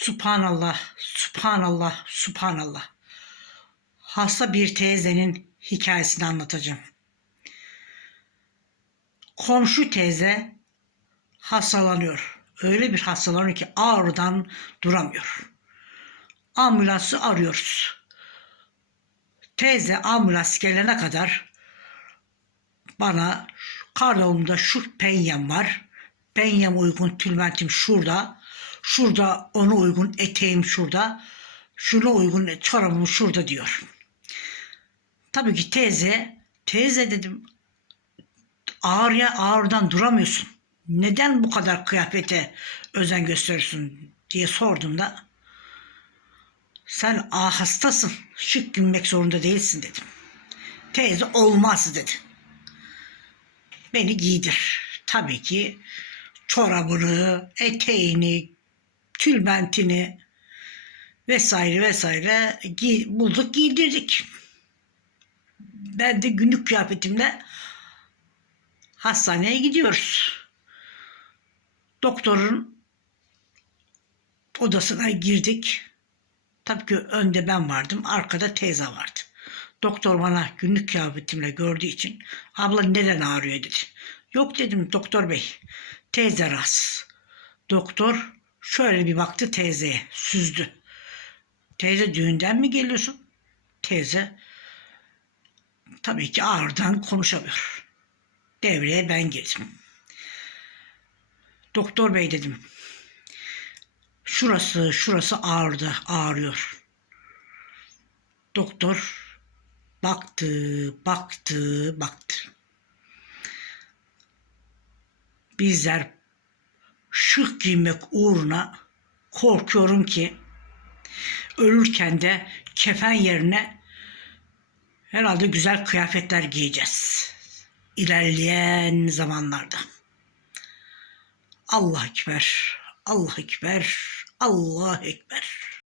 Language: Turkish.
Subhanallah, subhanallah, subhanallah. Hasta bir teyzenin hikayesini anlatacağım. Komşu teyze hastalanıyor. Öyle bir hastalanıyor ki ağrıdan duramıyor. Ambulansı arıyoruz. Teyze ambulans gelene kadar bana karnımda şu penyem var. Penyem uygun tülbentim şurada. Şurada ona uygun eteğim şurada. Şuna uygun çorabım şurada diyor. Tabii ki teyze, teyze dedim ağrıya ağrıdan duramıyorsun. Neden bu kadar kıyafete özen gösteriyorsun diye sorduğumda sen a hastasın. Şık giymek zorunda değilsin dedim. Teyze olmaz dedi. Beni giydir. Tabii ki çorabını, eteğini, tülbentini vesaire vesaire giy- bulduk giydirdik. Ben de günlük kıyafetimle hastaneye gidiyoruz. Doktorun odasına girdik. Tabii ki önde ben vardım, arkada teyze vardı. Doktor bana günlük kıyafetimle gördüğü için abla neden ağrıyor dedi. Yok dedim doktor bey. Teyze rahatsız. Doktor şöyle bir baktı teyzeye süzdü. Teyze düğünden mi geliyorsun? Teyze tabii ki ağırdan konuşamıyor. Devreye ben girdim. Doktor bey dedim. Şurası, şurası ağrıdı, ağrıyor. Doktor baktı, baktı, baktı. Bizler şık giymek uğruna korkuyorum ki ölürken de kefen yerine herhalde güzel kıyafetler giyeceğiz. İlerleyen zamanlarda. Allah Ekber, Allah Ekber, Allah Ekber.